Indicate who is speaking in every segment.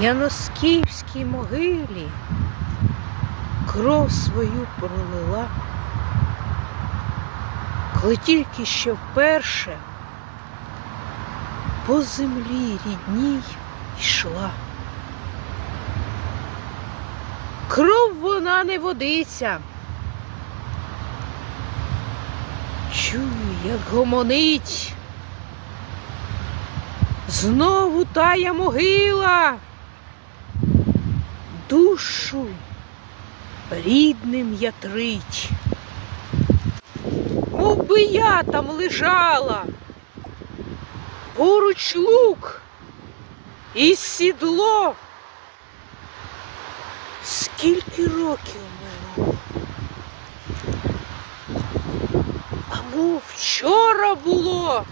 Speaker 1: Я на скіфській могилі кров свою пролила, коли тільки ще вперше по землі рідній йшла. Кров вона не водиться. Чую, як гомонить. Знову тая могила. Душу рідним ятрить. Мов би я там лежала. Поруч лук і сідло. Скільки років минуло? А мов вчора було.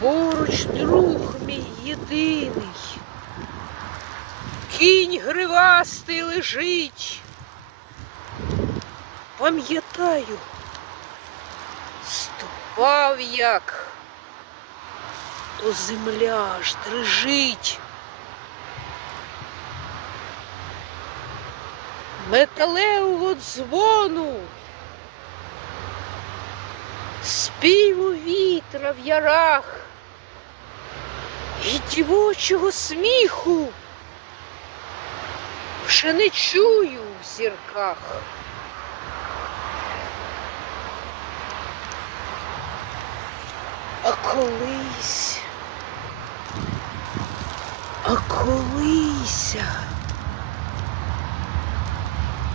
Speaker 1: Поруч друг мій єдиний. Кінь гривастий лежить. Пам'ятаю, ступав як, то земля аж дрижить. Металевого дзвону, співу вітра в ярах і дівочого сміху. Вже не чую в зірках. А колись, а колися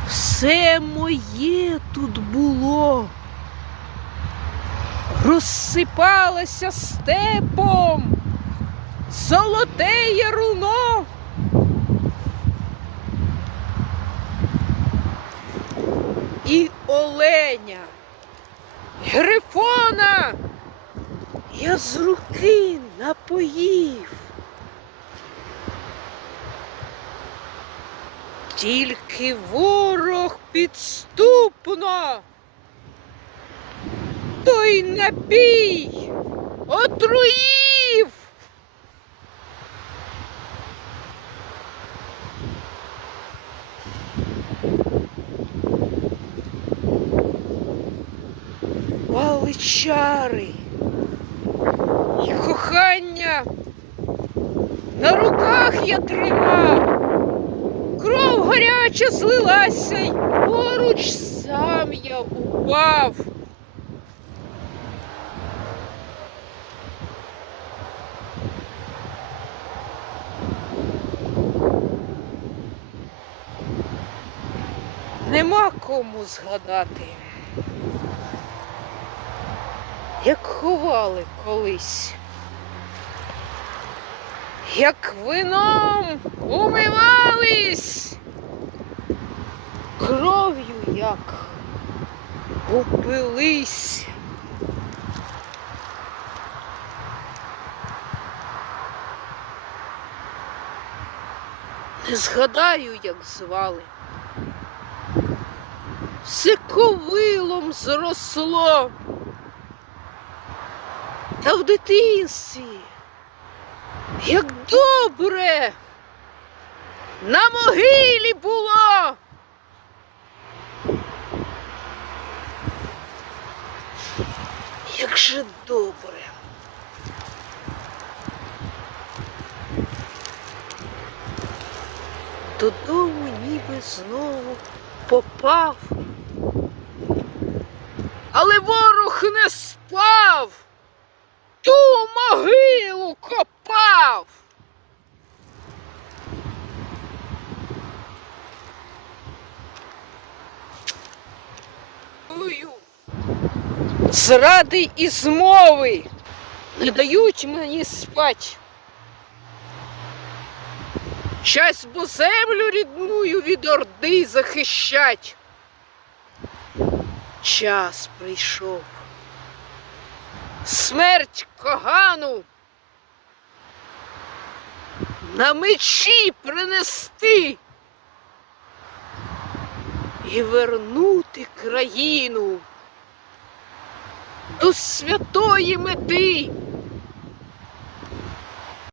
Speaker 1: все моє тут було, розсипалося степом золоте яруно. І оленя, грифона я з руки напоїв. Тільки ворог підступно, той напій отруїв. Пали чари і кохання на руках я тримав. Кров гаряча злилася, й поруч сам я упав. Нема кому згадати, як ховали колись, як вином умивались, кров'ю як упились. Не згадаю, як звали. Все ковилом зросло. Та в дитинстві, як добре, на могилі було. Як же добре. Додому ніби знову попав. Але ворог не спав, ту могилу копав. Зради і змови не дають мені спать. Щас бо землю рідную від орди захищать. Час прийшов. Смерть когану на мечі принести і вернути країну до святої мети.